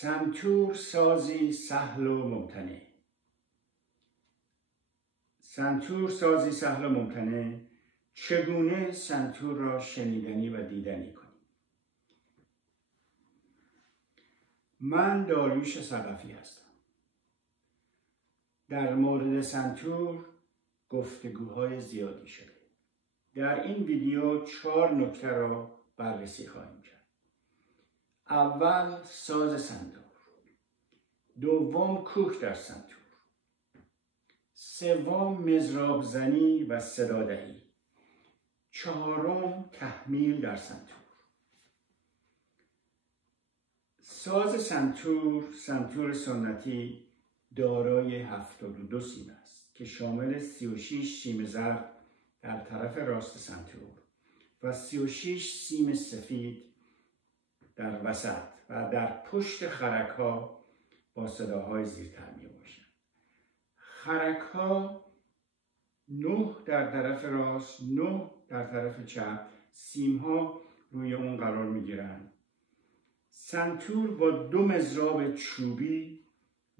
سنتور سازی سهل و ممتنع. سنتور سازی سهل و ممتنع. چگونه سنتور را شنیدنی و دیدنی کنیم؟ من داریوش ثقفی هستم. در مورد سنتور گفتگوهای زیادی شده. در این ویدیو 4 نکته را بررسی خواهیم کرد. اول، ساز سنتور. دوم، کوک در سنتور. سوم، مضراب زنی و صدا دهی. چهارم، تحمیل در سنتور. ساز سنتور، سنتور سنتی دارای 72 سیم است که شامل 36 سیم زرد در طرف راست سنتور و 36 سیم سفید در وسط و در پشت خرک‌ها با صداهای زیرتر می باشند. خرک‌ها 9 در طرف راست، 9 در طرف چپ، سیم‌ها روی اون قرار می گیرند. سنتور با 2 مضراب چوبی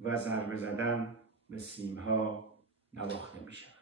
و ضربه زدن به سیم‌ها نواخته می شود.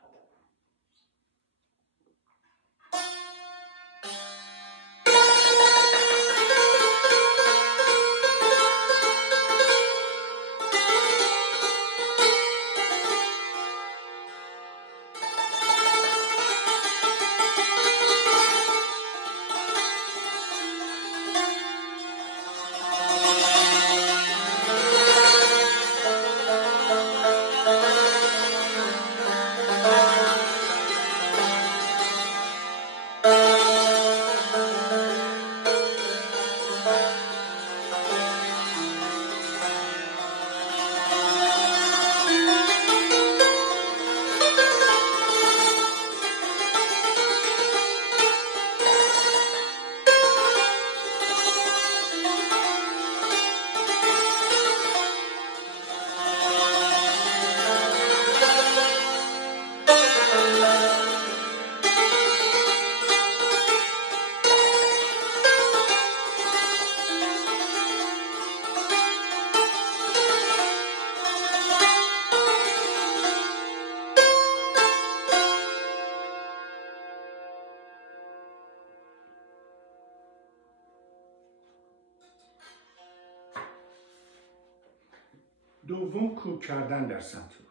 دوم، کوک کردن در سنتور.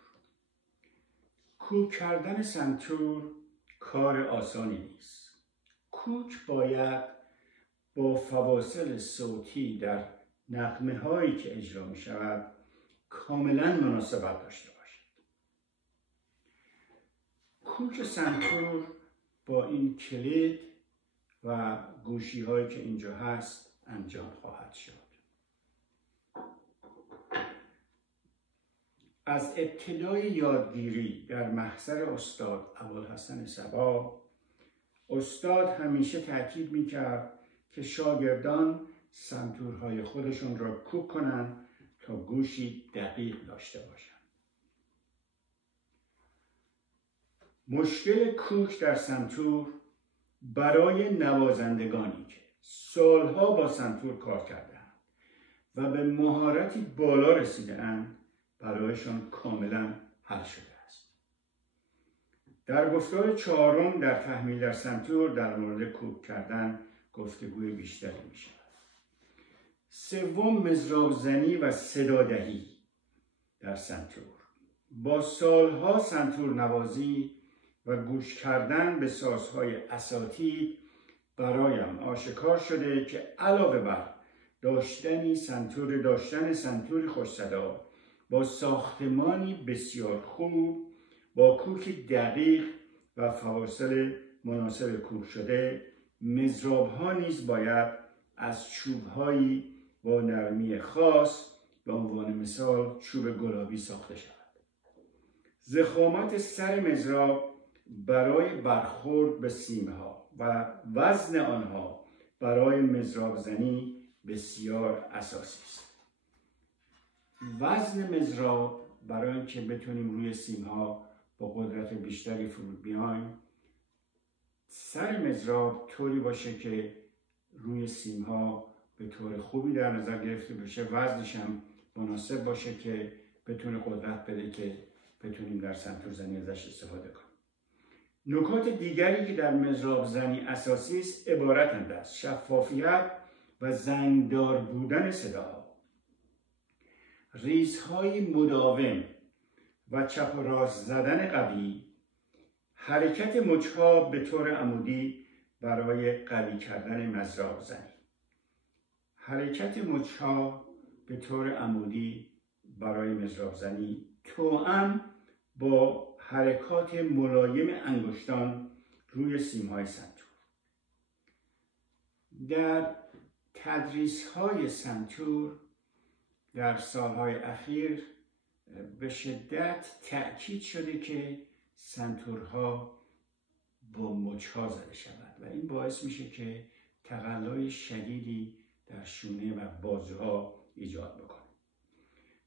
کوک کردن سنتور کار آسانی نیست. کوک باید با فواصل صوتی در نغمه هایی که اجرا می شود کاملا مناسبت داشته باشد. کوک سنتور با این کلید و گوشی هایی که اینجا هست انجام خواهد شد. از ابتدای یادگیری در محضر استاد ابوالحسن صبا، استاد همیشه تاکید میکرد که شاگردان سنتورهای خودشون را کوک کنند تا گوشی دقیق داشته باشند. مشکل کوک در سنتور برای نوازندگانی که سالها با سنتور کار کرده‌اند و به مهارتی بالا رسیده‌اند برایشان کاملا حل شده است. در گفتار 4 در تحمیل در سنتور در مورد کوک کردن گفتگوی بیشتری می شود. سوم، مضراب زنی و صدا دهی در سنتور. با سالها سنتور نوازی و گوش کردن به سازهای اساتید برایم آشکار شده که علاوه بر داشتن سنتوری خوش صدا با ساختمانی بسیار خوب، با کوک دقیق و فواصل مناسب کوک شده، مضراب‌ها نیز باید از چوب‌هایی با نرمی خاص، به عنوان مثال چوب گلابی ساخته شود. ضخامت سر مضراب برای برخورد به سیم‌ها و وزن آنها برای مضراب زنی بسیار اساسی است. وزن مضراب برای اینکه بتونیم روی سیم‌ها با قدرت بیشتری فرود بیایم، سر مضراب طوری باشه که روی سیم‌ها به طور خوبی در نظر گرفته بشه، وزنش هم مناسب باشه که بتونه قدرت بده که بتونیم در سنتور زنی ازش استفاده کنیم. نکات دیگری که در مضراب زنی اساسی است عبارتند از شفافیت و زنگدار بودن صداها، ریزهای مداوم و چپ و راست زدن قوی، حرکت مچها به طور عمودی برای قوی کردن مضراب زنی. حرکت مچها به طور عمودی برای مضراب زنی توأم با حرکات ملایم انگشتان روی سیم‌های سنتور. در تدریس‌های سنتور در سالهای اخیر به شدت تأکید شده که سنتورها با مچها زده شود و این باعث میشه که تقلای شدیدی در شونه و بازوها ایجاد بکنه.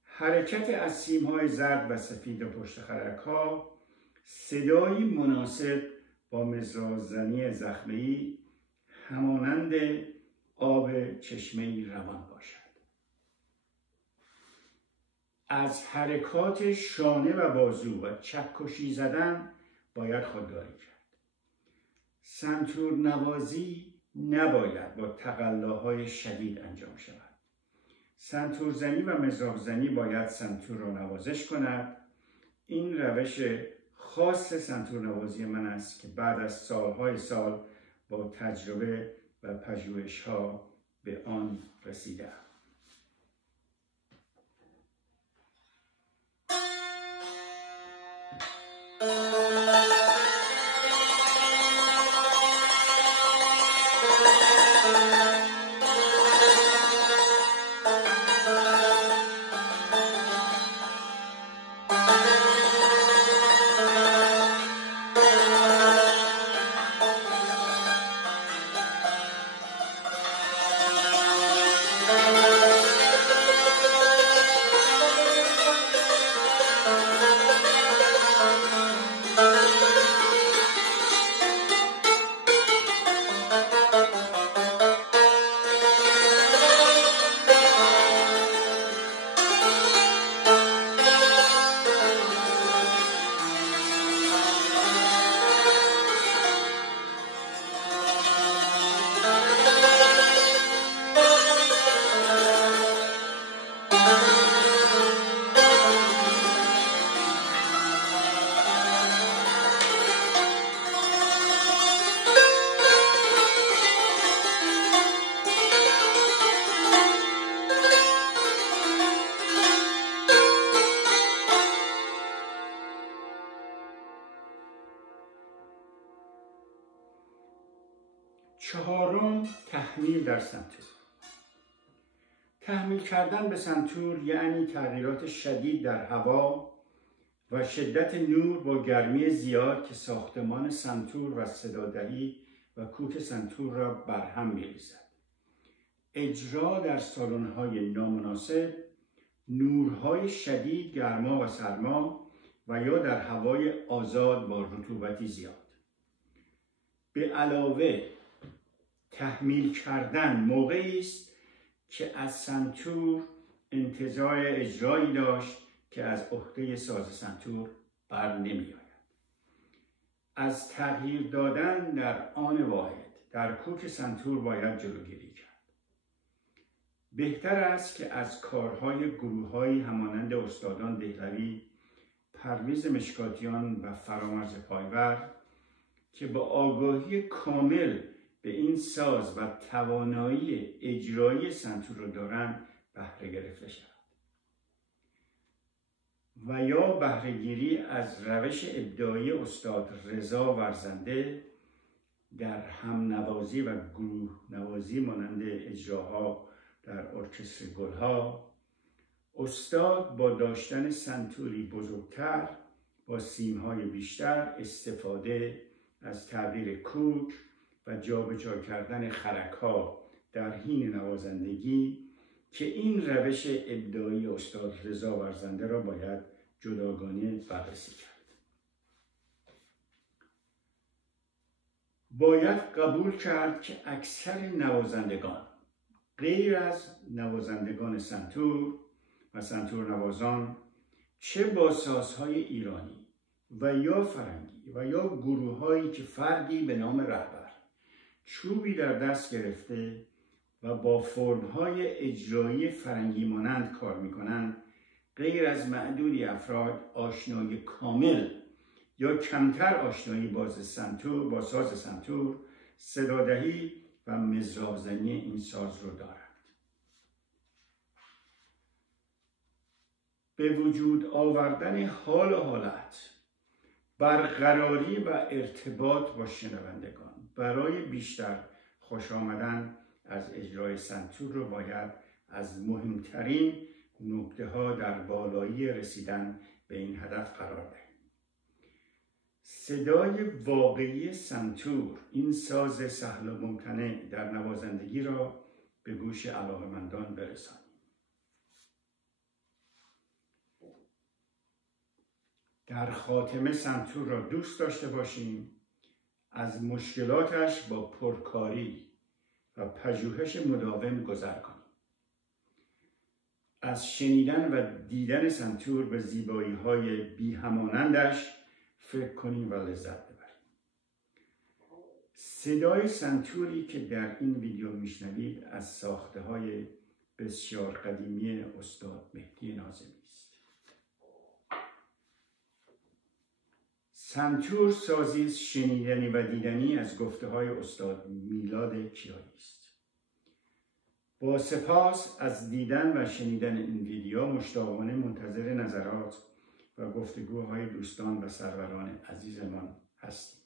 حرکت از سیم‌های زرد و سفید پشت خرک‌ها صدایی مناسب با مضراب زنی زخمه‌ای همانند آب چشمه‌ای روان باشد. از حرکات شانه و بازو و چکشی زدن باید خودداری کرد. سنتور نوازی نباید با تقلاهای شدید انجام شود. سنتور زنی و مضراب زنی باید سنتور را نوازش کند. این روش خاص سنتور نوازی من است که بعد از سالهای سال با تجربه و پژوهش‌ها به آن رسیدم. چهارم، تحمیل در سنتور. تحمیل کردن به سنتور یعنی تغییرات شدید در هوا و شدت نور با گرمی زیاد که ساختمان سنتور و صدادهی و کوک سنتور را برهم می‌ریزد. اجرا در سالن‌های نامناسب، نورهای شدید گرما و سرما و یا در هوای آزاد با رطوبتی زیاد. به علاوه تحمیل کردن موقعی است که از سنتور انتظار اجرایی داشت که از عهده ساز سنتور بر نمی‌آید. از تغییر دادن در آن واحد در کوک سنتور باید جلوگیری کرد. بهتر است که از کارهای گروه‌هایی همانند استادان دهلوی، پرویز مشکاتیان و فرامرز پایور که با آگاهی کامل به این ساز و توانایی اجرایی سنتور را دارند بهره گرفته شود و یا بهره‌گیری از روش ابداعی استاد رضا ورزنده در هم نوازی و گروه نوازی مانند اجراها در ارکستر گلها. استاد با داشتن سنتوری بزرگتر با سیم‌های بیشتر، استفاده از تغییر کوک و جابجا کردن خرک‌ها در حین نوازندگی که این روش ابداعی استاد رضا ورزنده را باید جداگانه بررسی کرد. باید قبول کرد که اکثر نوازندگان غیر از نوازندگان سنتور و سنتور نوازان، چه با سازهای ایرانی و یا فرنگی و یا گروه‌هایی که فردی به نام رهبر چوبی در دست گرفته و با فرم‌های اجرایی فرنگی مانند کار می‌کنند، غیر از معدودی افراد آشنایی کامل یا کمتر آشنایی با ساز سنتور، صدادهی و مضراب‌زنی این ساز رو دارند. به وجود آوردن حال و حالت، برقراری و ارتباط با شنوندگان برای بیشتر خوش آمدن از اجرای سنتور رو باید از مهمترین نکته‌ها در بالایی رسیدن به این هدف قرار دهیم. صدای واقعی سنتور، این ساز سهل و ممتنع در نوازندگی را به گوش علاقه‌مندان برسانیم. در خاتمه سنتور را دوست داشته باشیم، از مشکلاتش با پرکاری و پژوهش مداوم گذر کنیم. از شنیدن و دیدن سنتور به زیبایی‌های بی‌همانندش فکر کنیم و لذت ببریم. صدای سنتوری که در این ویدیو میشنوید از ساخته‌های بسیار قدیمی استاد مهدی ناظمی است. سنتور سازی شنیدنی و دیدنی از گفته‌های استاد میلاد کیایی است. با سپاس از دیدن و شنیدن این ویدیو، مشتاقانه منتظر نظرات و گفتگوهای دوستان و سروران عزیزمان هستیم.